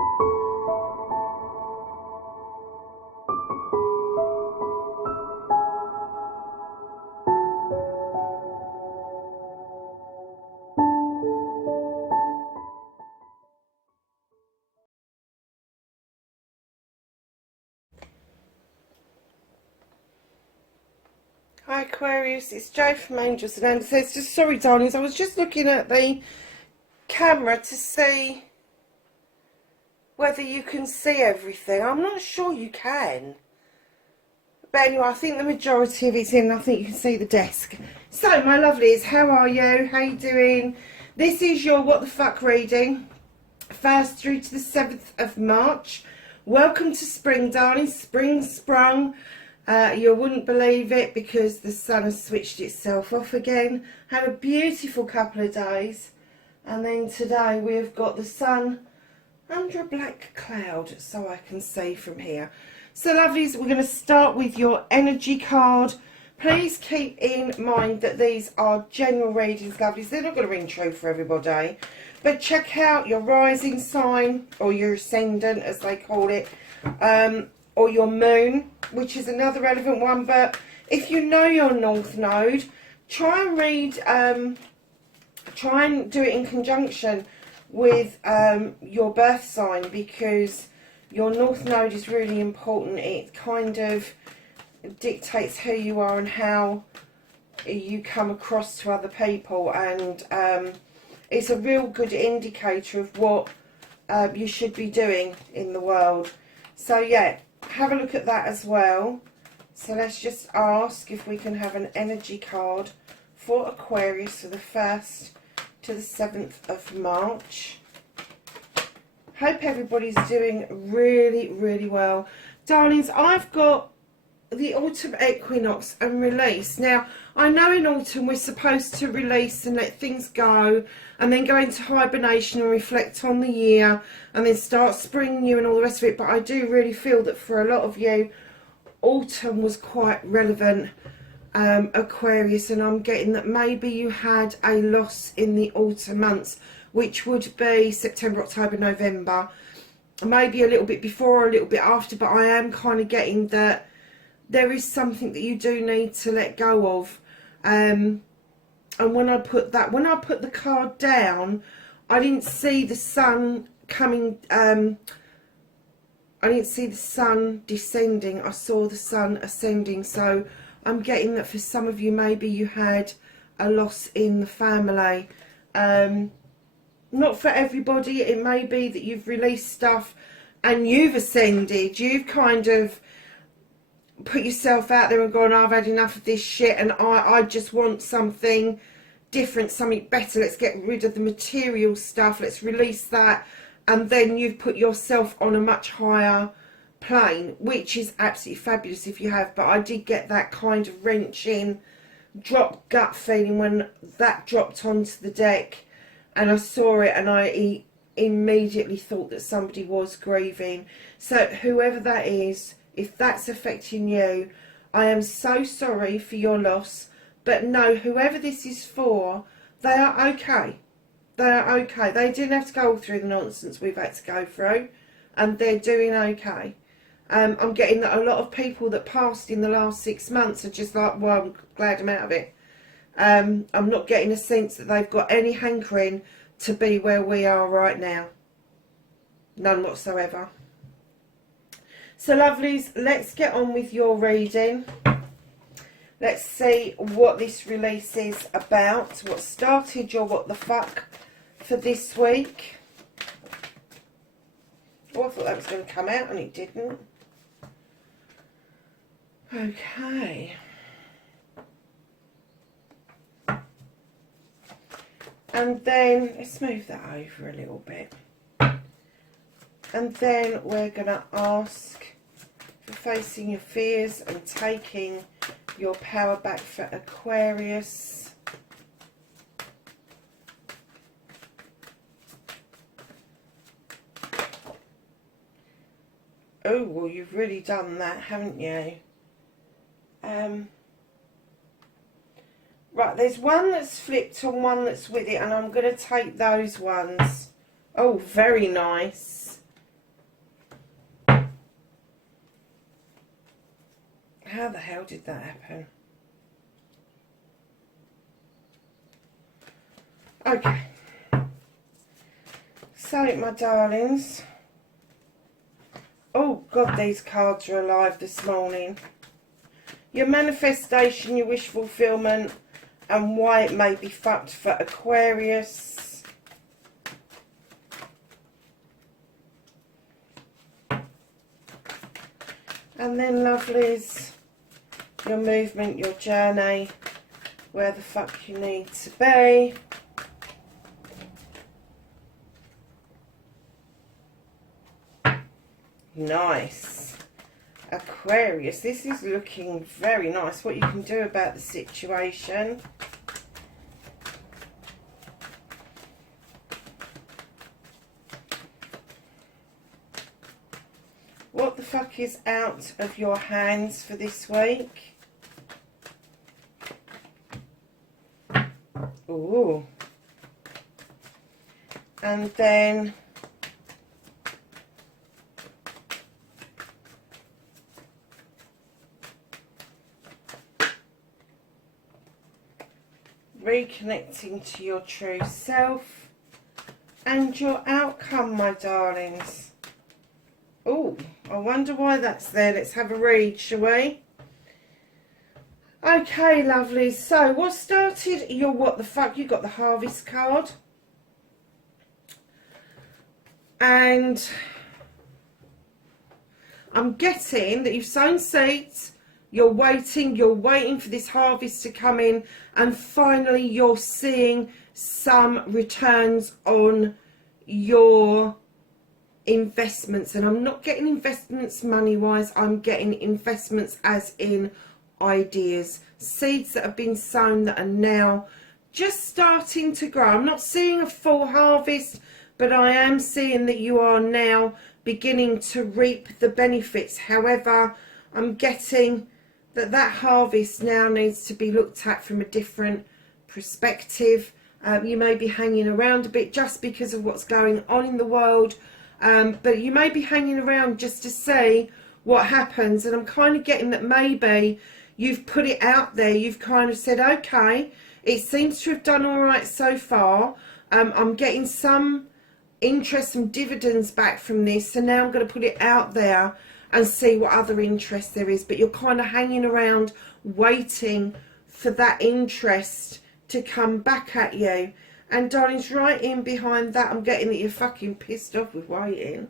Hi Aquarius, it's Jo from Angels and Angels. It's just sorry darlings, I was just looking at the camera to see whether you can see everything. I'm not sure you can. But anyway, I think the majority of it's in. I think you can see the desk. So my lovelies, how are you? How you doing? This is your What the Fuck reading. 1st through to the 7th of March. Welcome to spring, darling. Spring sprung. You wouldn't believe it because the sun has switched itself off again. Had a beautiful couple of days. And then today we have got the sun under a black cloud, so I can see from here. So lovelies, we're going to start with your energy card. Please keep in mind that these are general readings, lovelies. They're not going to ring true for everybody. But check out your rising sign, or your ascendant as they call it, or your moon, which is another relevant one. But if you know your north node, try and read, try and do it in conjunction with your birth sign, because your north node is really important. It kind of dictates who you are and how you come across to other people, and it's a real good indicator of what you should be doing in the world. So yeah, have a look at that as well. So let's just ask if we can have an energy card for Aquarius for the 1st to the 7th of March. Hope everybody's doing really, really well. Darlings, I've got the autumn equinox and release. Now, I know in autumn we're supposed to release and let things go and then go into hibernation and reflect on the year and then start spring new and all the rest of it. But I do really feel that for a lot of you, autumn was quite relevant, Aquarius, and I'm getting that maybe you had a loss in the autumn months, which would be September, October, November, maybe a little bit before or a little bit after. But I am kind of getting that there is something that you do need to let go of. And when I put the card down, I didn't see the sun coming, I didn't see the sun descending, I saw the sun ascending. So I'm getting that for some of you, maybe you had a loss in the family. Not for everybody. It may be that you've released stuff and you've ascended. You've kind of put yourself out there and gone, I've had enough of this shit and I just want something different, something better. Let's get rid of the material stuff. Let's release that. And then you've put yourself on a much higher plane, which is absolutely fabulous if you have. But I did get that kind of wrenching, drop gut feeling when that dropped onto the deck. And I saw it and I immediately thought that somebody was grieving. So whoever that is, if that's affecting you, I am so sorry for your loss. But no, whoever this is for, they are okay. They are okay. They didn't have to go through the nonsense we've had to go through. And they're doing okay. I'm getting that a lot of people that passed in the last 6 months are just like, well, I'm glad I'm out of it. I'm not getting a sense that they've got any hankering to be where we are right now. None whatsoever. So lovelies, let's get on with your reading. Let's see what this release is about. What started your what the fuck for this week. Oh, I thought that was going to come out and it didn't. Okay. And then, let's move that over a little bit. And then we're going to ask for facing your fears and taking your power back for Aquarius. Oh, well, you've really done that, haven't you? Right, there's one that's flipped and one that's with it, and I'm going to take those ones. Oh, very nice. How the hell did that happen? Okay. So, my darlings. Oh, God, these cards are alive this morning. Your manifestation, your wish fulfillment, and why it may be fucked for Aquarius. And then, lovelies, your movement, your journey, where the fuck you need to be. Nice. Aquarius, this is looking very nice. What you can do about the situation. What the fuck is out of your hands for this week? Ooh. And then reconnecting to your true self and your outcome, my darlings. Oh, I wonder why that's there. Let's have a read, shall we? Okay, lovely. So, what started your what the fuck? You got the Harvest card. And I'm getting that you've sown seeds. You're waiting for this harvest to come in, and finally you're seeing some returns on your investments. And I'm not getting investments money wise, I'm getting investments as in ideas, seeds that have been sown that are now just starting to grow. I'm not seeing a full harvest, but I am seeing that you are now beginning to reap the benefits. However, I'm getting that harvest now needs to be looked at from a different perspective. You may be hanging around a bit just because of what's going on in the world, but you may be hanging around just to see what happens. And I'm kind of getting that maybe you've put it out there, you've kind of said, okay, it seems to have done all right so far. I'm getting some interest, some dividends back from this, so now I'm going to put it out there and see what other interest there is. But you're kind of hanging around waiting for that interest to come back at you. And darlings, right in behind that, I'm getting that you're fucking pissed off with waiting.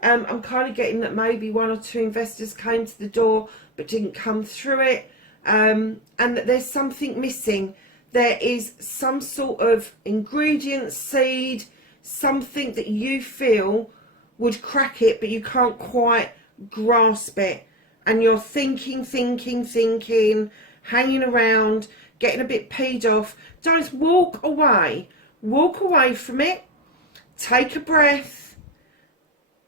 I'm kind of getting that maybe one or two investors came to the door but didn't come through it, and that there's something missing. There is some sort of ingredient, seed, something that you feel would crack it, but you can't quite grasp it. And you're thinking, hanging around, getting a bit peed off. Don't walk away from it, take a breath,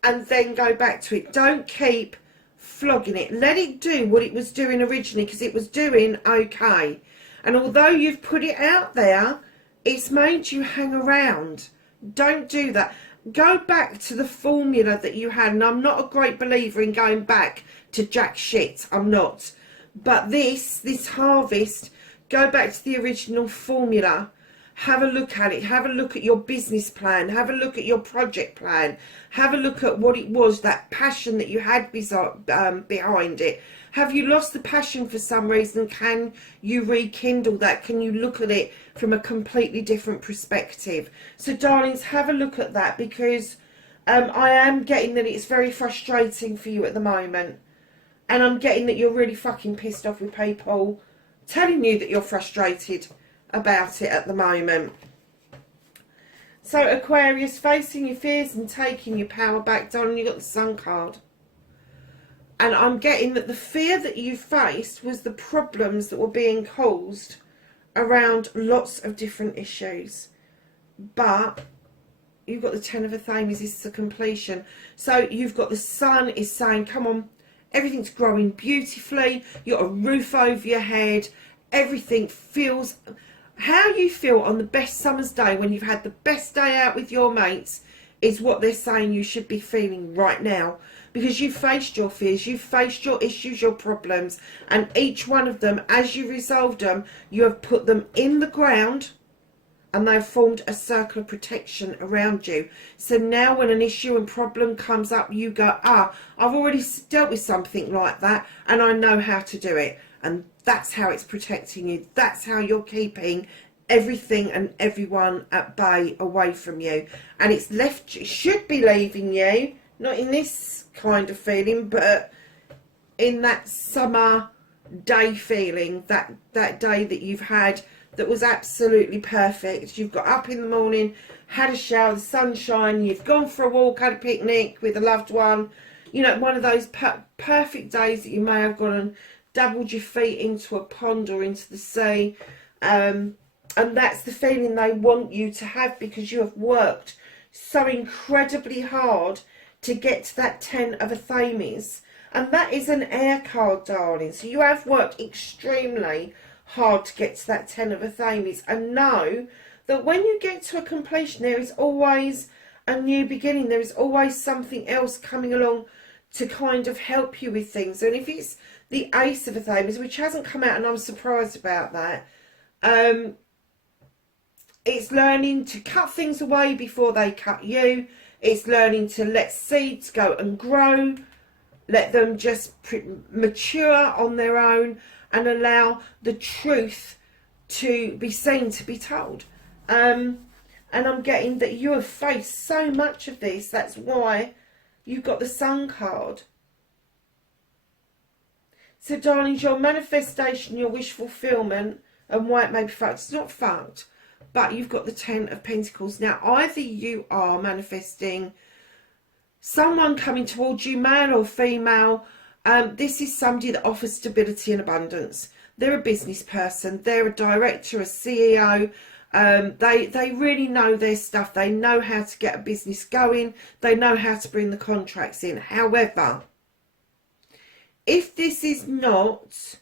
and then go back to it. Don't keep flogging it. Let it do what it was doing originally, because it was doing okay. And although you've put it out there, it's made you hang around. Don't do that. Go back to the formula that you had. And I'm not a great believer in going back to jack shit. I'm not. But this harvest, go back to the original formula. Have a look at it. Have a look at your business plan. Have a look at your project plan. Have a look at what it was, that passion that you had behind it. Have you lost the passion for some reason? Can you rekindle that? Can you look at it from a completely different perspective? So, darlings, have a look at that, because I am getting that it's very frustrating for you at the moment. And I'm getting that you're really fucking pissed off with people telling you that you're frustrated about it at the moment. So, Aquarius, facing your fears and taking your power back, darling, you got the Sun card. And I'm getting that the fear that you faced was the problems that were being caused around lots of different issues. But you've got the Ten of Athames, this is a completion. So you've got the Sun is saying, come on, everything's growing beautifully. You've got a roof over your head. Everything feels... How you feel on the best summer's day when you've had the best day out with your mates is what they're saying you should be feeling right now, because you've faced your fears, you've faced your issues, your problems, and each one of them, as you resolved them, you have put them in the ground and they've formed a circle of protection around you. So now when an issue and problem comes up, you go, I've already dealt with something like that and I know how to do it. And that's how it's protecting you. That's how you're keeping everything and everyone at bay, away from you. And it should be leaving you, not in this kind of feeling, but in that summer day feeling, that day that you've had that was absolutely perfect. You've got up in the morning, had a shower, the sunshine, you've gone for a walk, had a picnic with a loved one. You know, one of those perfect days that you may have gone and dabbled your feet into a pond or into the sea. And that's the feeling they want you to have, because you have worked so incredibly hard to get to that 10 of a Thames. And that is an air card, darling. So you have worked extremely hard to get to that 10 of a Thames. And know that when you get to a completion, there is always a new beginning. There is always something else coming along to kind of help you with things. And if it's the Ace of a Thames, which hasn't come out, and I'm surprised about that, it's learning to cut things away before they cut you. It's learning to let seeds go and grow, let them just mature on their own, and allow the truth to be seen, to be told. And I'm getting that you have faced so much of this. That's why you've got the Sun card. So, darlings, your manifestation, your wish fulfillment, and why it may be fucked, it's not fucked, but you've got the 10 of Pentacles. Now, either you are manifesting someone coming towards you, male or female. This is somebody that offers stability and abundance. They're a business person. They're a director, a CEO. They really know their stuff. They know how to get a business going. They know how to bring the contracts in. However, if this is not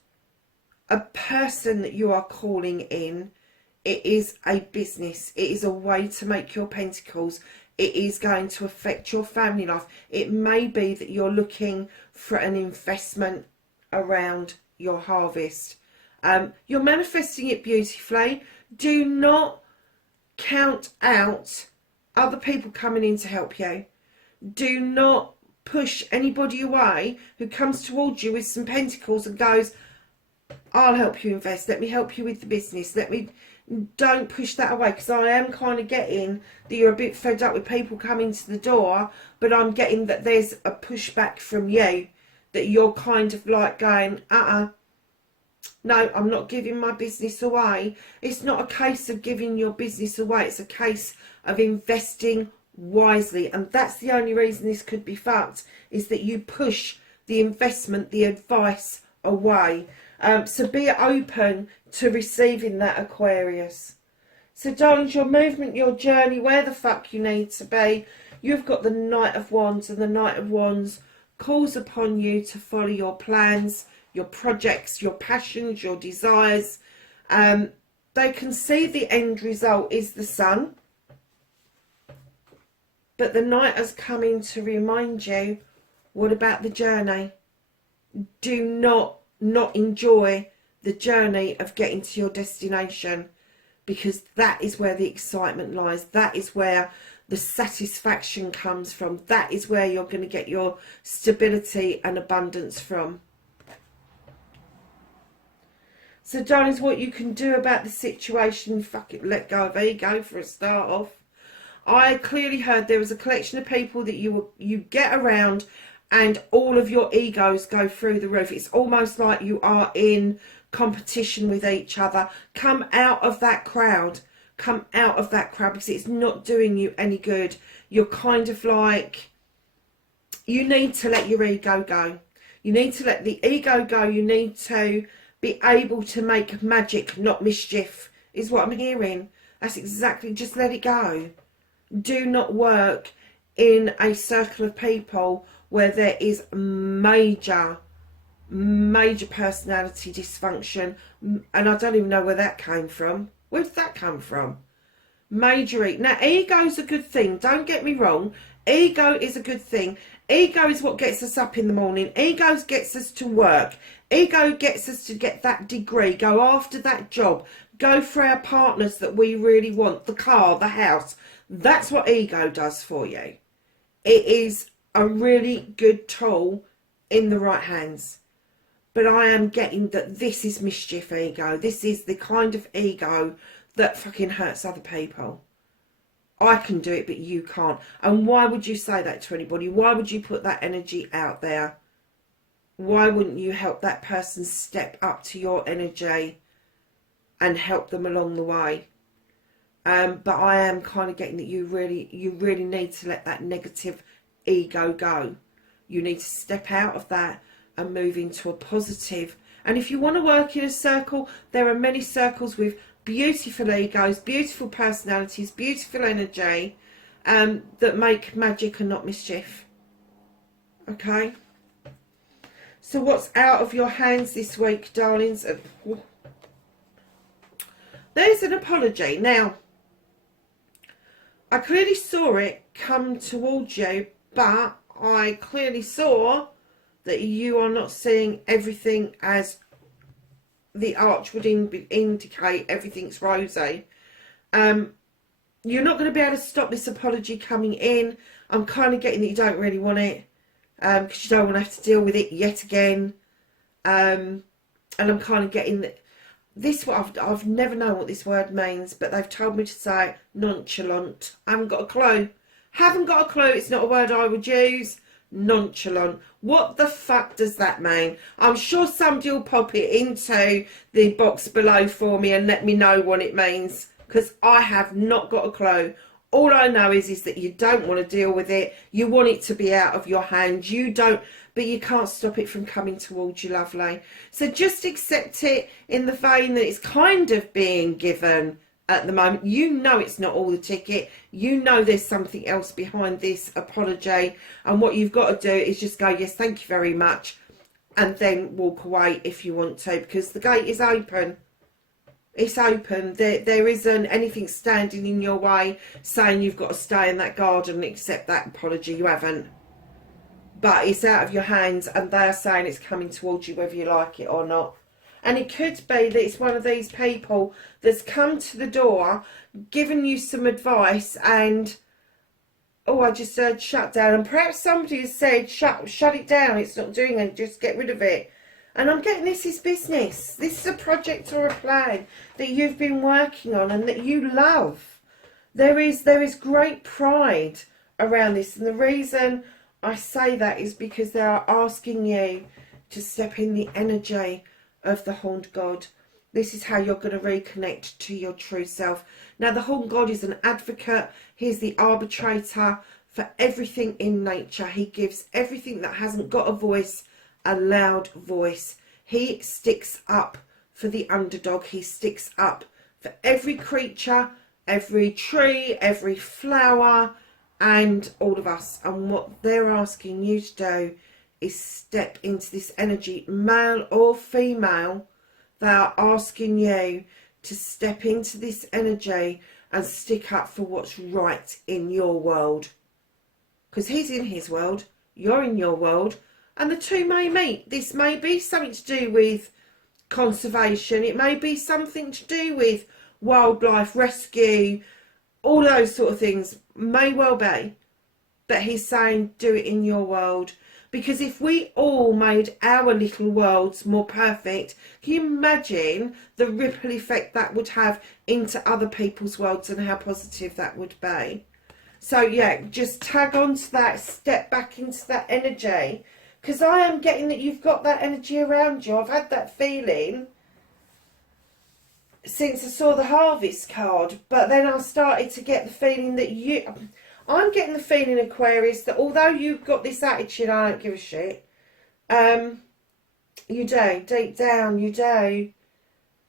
a person that you are calling in, it is a business. It is a way to make your pentacles. It is going to affect your family life. It may be that you're looking for an investment around your harvest. You're manifesting it beautifully. Do not count out other people coming in to help you. Do not push anybody away who comes towards you with some pentacles and goes, I'll help you invest. Let me help you with the business. Don't push that away, because I am kind of getting that you're a bit fed up with people coming to the door, but I'm getting that there's a pushback from you, that you're kind of like going, no, I'm not giving my business away. It's not a case of giving your business away. It's a case of investing wisely. And that's the only reason this could be fucked, is that you push the investment, the advice away. So be open to receiving that, Aquarius. So, darlings, your movement, your journey, where the fuck you need to be. You've got the Knight of Wands, and the Knight of Wands calls upon you to follow your plans, your projects, your passions, your desires. They can see the end result is the Sun. But the Knight has come in to remind you, what about the journey? Do not enjoy the journey of getting to your destination, because that is where the excitement lies. That is where the satisfaction comes from. That is where you're going to get your stability and abundance from. So, darlings, what you can do about the situation, fuck it, let go of ego for a start off. I clearly heard there was a collection of people that you get around and all of your egos go through the roof. It's almost like you are in competition with each other. Come out of that crowd. Come out of that crowd, because it's not doing you any good. You're kind of like, you need to let your ego go. You need to let the ego go. You need to be able to make magic, not mischief, is what I'm hearing. That's exactly, just let it go. Do not work in a circle of people where there is major personality dysfunction. And I don't even know where that came from. Where did that come from? Major ego. Now, ego's a good thing. Don't get me wrong. Ego is a good thing. Ego is what gets us up in the morning. Ego gets us to work. Ego gets us to get that degree, go after that job, go for our partners that we really want, the car, the house. That's what ego does for you. It is a really good tool in the right hands. But I am getting that this is mischief ego. This is the kind of ego that fucking hurts other people. I can do it, but you can't. And why would you say that to anybody? Why would you put that energy out there? Why wouldn't you help that person step up to your energy and help them along the way? But I am kind of getting that you really need to let that negative ego go. You need to step out of that and move into a positive. And if you want to work in a circle, there are many circles with beautiful egos, beautiful personalities, beautiful energy, that make magic and not mischief. Okay? So what's out of your hands this week, darlings? There's an apology. Now, I clearly saw it come towards you, but I clearly saw that you are not seeing everything as the arch would indicate everything's rosy. You're not going to be able to stop this apology coming in. I'm kind of getting that you don't really want it, because you don't want to have to deal with it yet again. And I'm kind of getting that this, I've never known what this word means, but they've told me to say nonchalant. I haven't got a clue. Haven't got a clue. It's not a word I would use. Nonchalant. What the fuck does that mean? I'm sure somebody will pop it into the box below for me and let me know what it means, because I have not got a clue. All I know is that you don't want to deal with it. You want it to be out of your hand. You don't, but you can't stop it from coming towards you, lovely. So just accept it in the vein that it's kind of being given at the moment. You know it's not all the ticket. You know there's something else behind this apology. And what you've got to do is just go, yes, thank you very much. And then walk away if you want to, because the gate is open. It's open. There isn't anything standing in your way saying you've got to stay in that garden and accept that apology. You haven't. But it's out of your hands and they're saying it's coming towards you whether you like it or not. And it could be that it's one of these people that's come to the door, given you some advice and, oh, I just heard shut down. And perhaps somebody has said, shut it down. It's not doing it. Just get rid of it. And I'm getting this is business. This is a project or a plan that you've been working on and that you love. There is great pride around this. And the reason I say that is because they are asking you to step in the energy of the horned god. This is how you're going to reconnect to your true self. Now, the horned god is an advocate. He's the arbitrator for everything in nature. He gives everything that hasn't got a voice a loud voice. He sticks up for the underdog. He sticks up for every creature, every tree, every flower, and all of us. And what they're asking you to do is step into this energy, male or female. They are asking you to step into this energy and stick up for what's right in your world. Because he's in his world, you're in your world, and the two may meet. This may be something to do with conservation. It may be something to do with wildlife rescue. All those sort of things may well be. But he's saying do it in your world. Because if we all made our little worlds more perfect, can you imagine the ripple effect that would have into other people's worlds and how positive that would be? So yeah, just tag on to that, step back into that energy. Because I am getting that you've got that energy around you. I've had that feeling since I saw the Harvest card. But then I started to get the feeling that I'm getting the feeling, Aquarius, that although you've got this attitude, I don't give a shit. You do. Deep down, you do.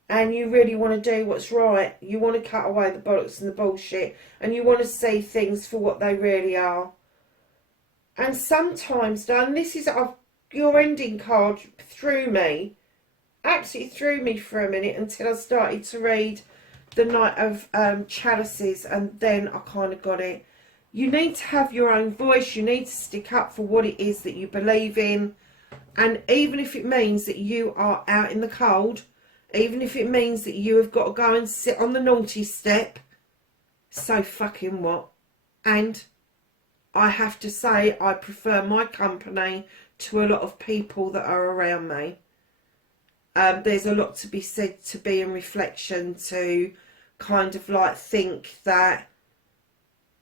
And you really want to do what's right. You want to cut away the bollocks and the bullshit. And you want to see things for what they really are. And sometimes, Dan, this is your ending card threw me. Absolutely threw me for a minute until I started to read the Knight of Chalices, and then I kind of got it. You need to have your own voice. You need to stick up for what it is that you believe in. And even if it means that you are out in the cold, even if it means that you have got to go and sit on the naughty step, so fucking what? And I have to say, I prefer my company to a lot of people that are around me. There's a lot to be said to be in reflection to kind of like think that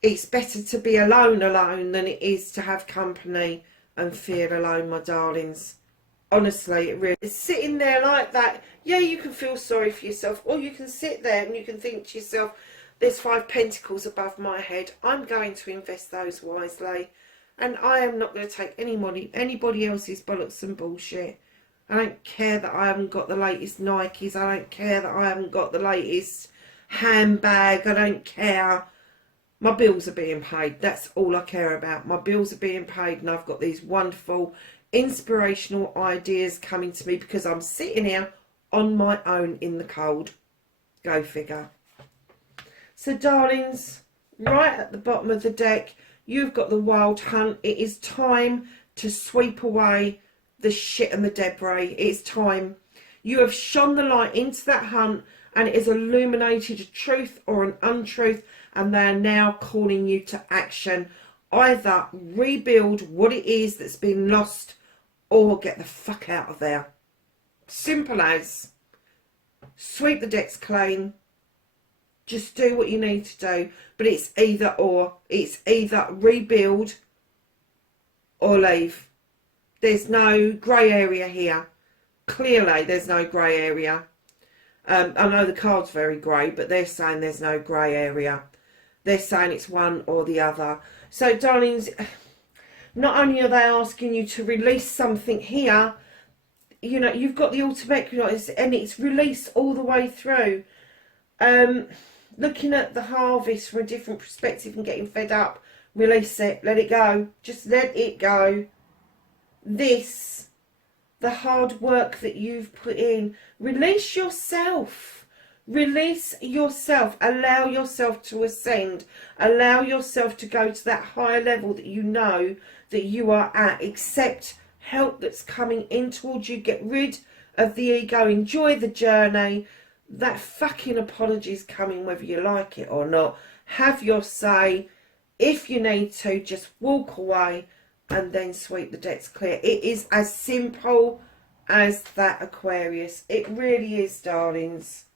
it's better to be alone than it is to have company and feel alone, my darlings. Honestly, it really is. Sitting there like that, yeah, you can feel sorry for yourself, or you can sit there and you can think to yourself, there's 5 pentacles above my head. I'm going to invest those wisely, and I am not going to take anybody else's bollocks and bullshit. I don't care that I haven't got the latest Nikes. I don't care that I haven't got the latest handbag. I don't care. My bills are being paid. That's all I care about. My bills are being paid, and I've got these wonderful inspirational ideas coming to me because I'm sitting here on my own in the cold. Go figure. So darlings, right at the bottom of the deck, you've got the Wild Hunt. It is time to sweep away the shit and the debris. It's time. You have shone the light into that hunt, and it has illuminated a truth or an untruth, and they are now calling you to action. Either rebuild what it is that's been lost, or get the fuck out of there. Simple as. Sweep the decks clean. Just do what you need to do. But it's either or. It's either rebuild or leave. There's no grey area here. Clearly there's no grey area. I know the card's very grey, but they're saying there's no grey area. They're saying it's one or the other. So darlings, not only are they asking you to release something here, you know, you've got the ultimate, and it's released all the way through. Looking at the harvest from a different perspective and getting fed up, release it, let it go. Just let it go. This, the hard work that you've put in, release yourself. Release yourself. Allow yourself to ascend. Allow yourself to go to that higher level that you know that you are at. Accept help that's coming in towards you. Get rid of the ego. Enjoy the journey. That fucking apology is coming whether you like it or not. Have your say. If you need to, just walk away and then sweep the decks clear. It is as simple as that, Aquarius. It really is, darlings.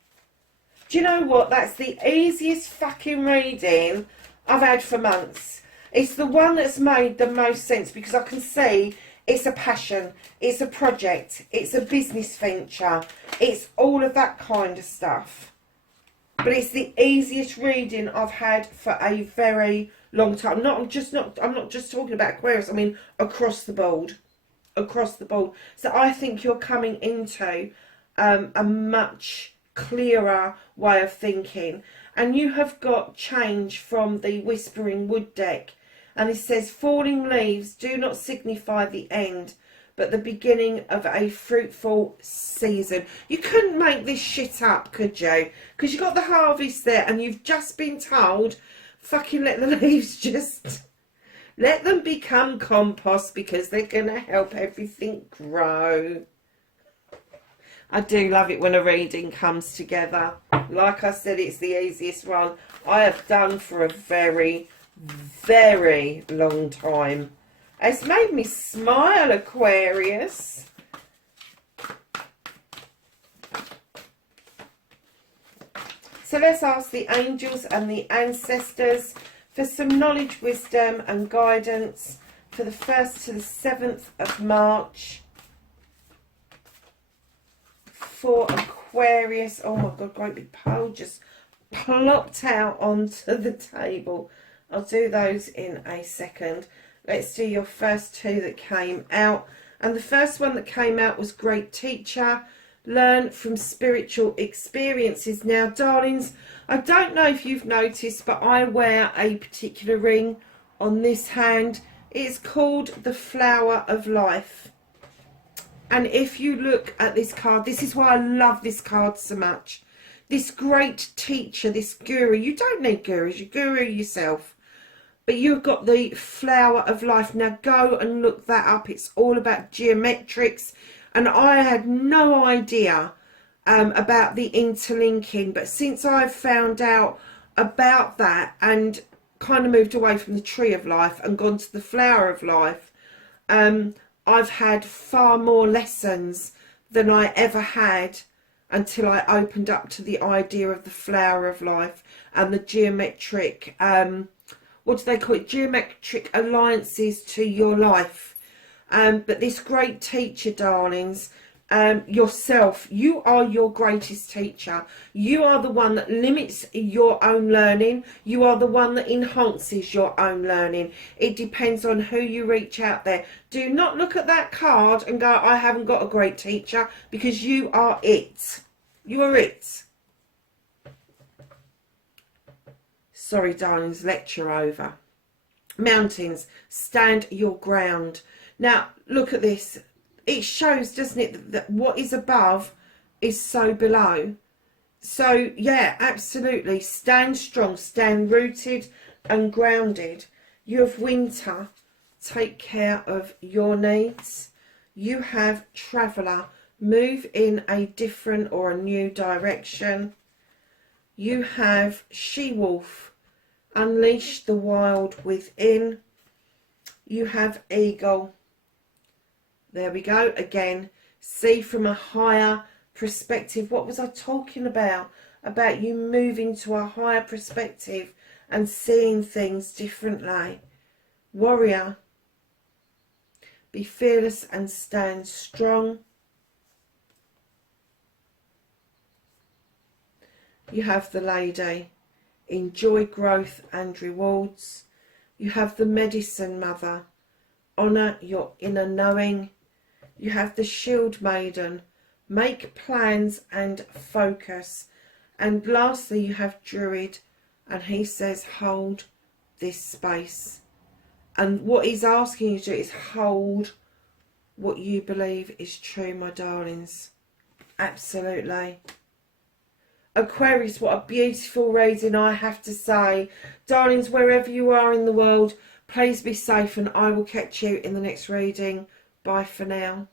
Do you know what? That's the easiest fucking reading I've had for months. It's the one that's made the most sense because I can see it's a passion, it's a project, it's a business venture, it's all of that kind of stuff. But it's the easiest reading I've had for a very long time. I'm not just talking about Aquarius, I mean across the board. Across the board. So I think you're coming into a much clearer way of thinking, and you have got change from the Whispering Wood deck, and it says falling leaves do not signify the end but the beginning of a fruitful season. You couldn't make this shit up, could you? Because you got the harvest there and you've just been told fucking let the leaves just let them become compost because they're gonna help everything grow. I do love it when a reading comes together. Like I said, it's the easiest one I have done for a very, very long time. It's made me smile, Aquarius. So let's ask the angels and the ancestors for some knowledge, wisdom and guidance for the 1st to the 7th of March. For Aquarius. Oh my God, great big pile just plopped out onto the table. I'll do those in a second. Let's do your first two that came out. And the first one that came out was Great Teacher. Learn from spiritual experiences. Now, darlings, I don't know if you've noticed, but I wear a particular ring on this hand. It's called the Flower of Life. And if you look at this card, this is why I love this card so much. this great teacher, this guru. You don't need gurus, you guru yourself. But you've got the flower of life. Now go and look that up. It's all about geometrics. And I had no idea about the interlinking. But since I've found out about that and kind of moved away from the tree of life and gone to the flower of life, I've had far more lessons than I ever had until I opened up to the idea of the flower of life and the geometric, what do they call it? Geometric alliances to your life. But this great teacher, darlings, yourself, you are your greatest teacher. You are the one that limits your own learning. You are the one that enhances your own learning. It depends on who you reach out there. Do not look at that card and go, I haven't got a great teacher, because you are it. You are it. Sorry, darlings, lecture over. Mountains, stand your ground. Now, look at this. It shows, doesn't it, that what is above is so below. So, yeah, absolutely. Stand strong, stand rooted and grounded. You have winter. Take care of your needs. You have traveller. Move in a different or a new direction. You have she-wolf. Unleash the wild within. You have eagle. There we go again. See from a higher perspective. What was I talking about? About you moving to a higher perspective and seeing things differently. Warrior. Be fearless and stand strong. You have the lady. Enjoy growth and rewards. You have the medicine mother. Honour your inner knowing. You have the shield maiden. Make plans and focus. And lastly, you have druid. And he says, hold this space. And what he's asking you to do is hold what you believe is true, my darlings. Absolutely. Aquarius, what a beautiful reading, I have to say. Darlings, wherever you are in the world, please be safe, and I will catch you in the next reading. Bye for now.